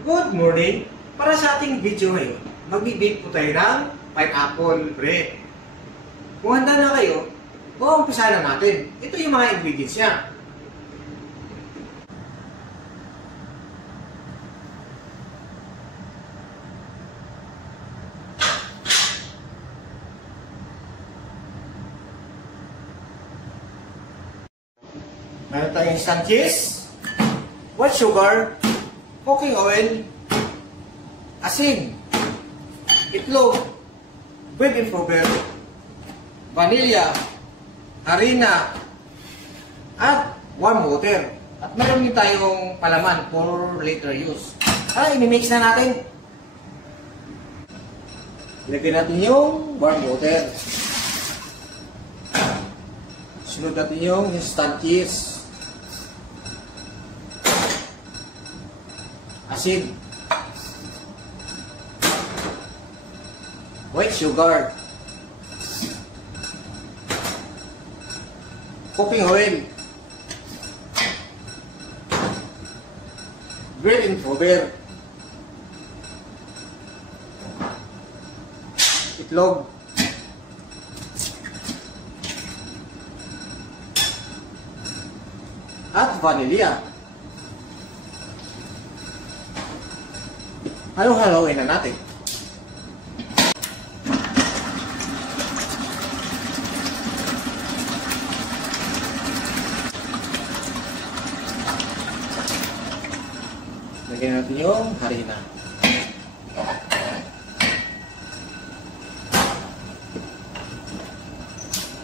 Good morning! Para sa ating video ngayon, magbibake po tayo ng pineapple bread. Kung handa na kayo, umpisa na natin. Ito yung mga ingredients niya. Meron tayong instant cheese, white sugar, cooking oil, asin, itlog, bread improver, vanilla, harina, at warm water. At meron din tayong palaman for later use. Inimix na natin. Ilagay natin yung warm water. Sunod natin yung instant cheese. Asin, white sugar, cooking oil, bread improver, itlog, at vanilla. Halo-haloin na natin. Lagyan natin yung harina.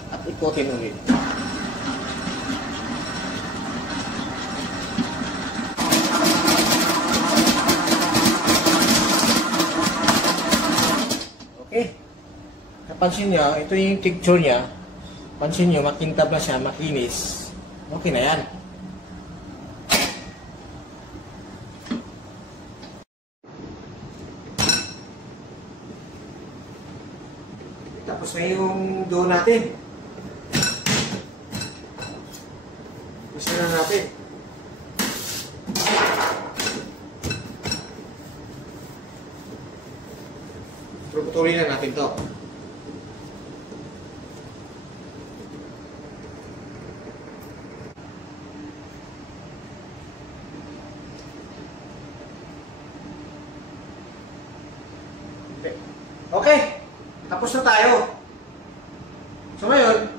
At ikutin ulit. Okay. Napansin nyo, ito yung texture niya. Pansin nyo, makintab na siya, makinis. Okay na yan. Tapos na yung dough natin. Tapos na natin. Puputulin na natin to. Okay. Tapos na tayo. So ngayon,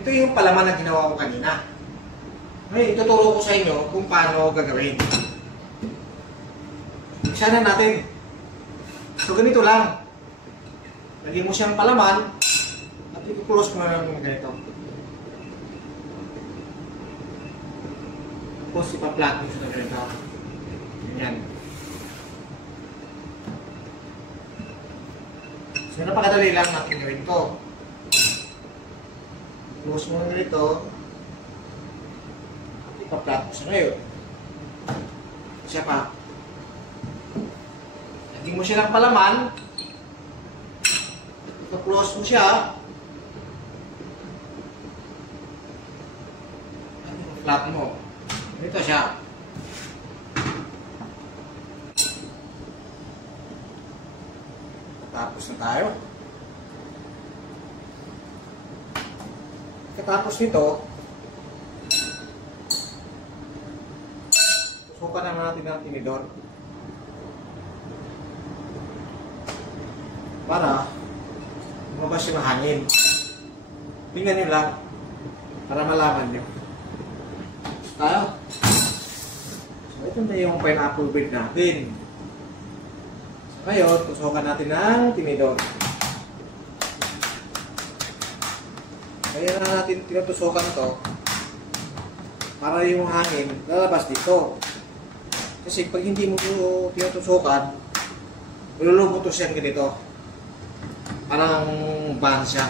ito yung palaman na ginawa ko kanina. Ngayon, ituturo ko sa inyo kung paano gagawin. Isa na natin. So ganito lang. Lagyan mo siyang palaman at i-close mo na ng ganito. Tapos ipa-flat mo siya ng ganito. Ganyan. So napakadali lang natin gawin ito. Close mo ng ganito at ipa-flat mo siya ngayon. Siya pa. Lagyan mo siya ng palaman. Ito-close mo siya. Flat mo. Ito siya. Tapos na tayo. Katapos nito, tusukan naman natin ang tinidor. Para lumabas yung hangin. Tingnan nyo lang para malaman nyo. Tayo. So, ito na yung pineapple bread natin. So, ngayon, tusukan natin ng tinidor. Kaya na natin tinutusukan to para yung hangin lalabas dito. Kasi pag hindi mo tinutusukan, malulubutos yan ganito. Parang ban siya.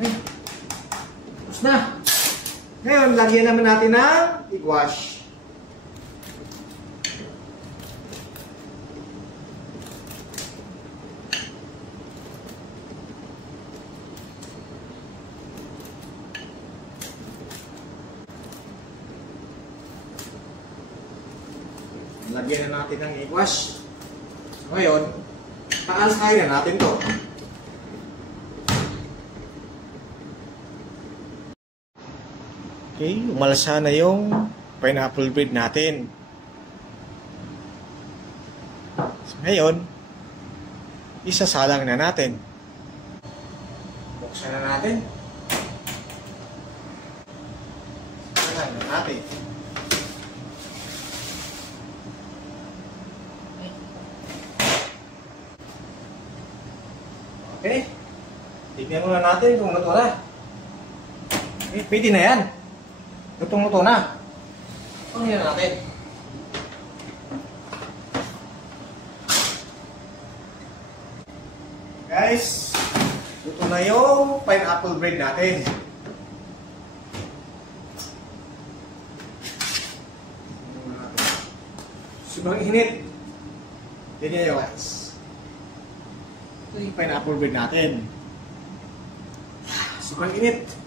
Okay. Tapos na. Ngayon, lagyan naman natin ng egg wash. Lagyan na natin ng egg wash. So ngayon, paalsahin na natin to. Okay, umalsa na yung pineapple bread natin. So ngayon, isasalang na natin. Buksan na natin. Salang na natin. Okay. Tignan muna natin kung luto na. Okay, pwede na yan. Lutong-luto na. Pangyan natin. Guys, luto na yung pineapple bread natin. Sobrang init. Tignan nyo guys. Ito yung pineapple bread natin. Sobrang init.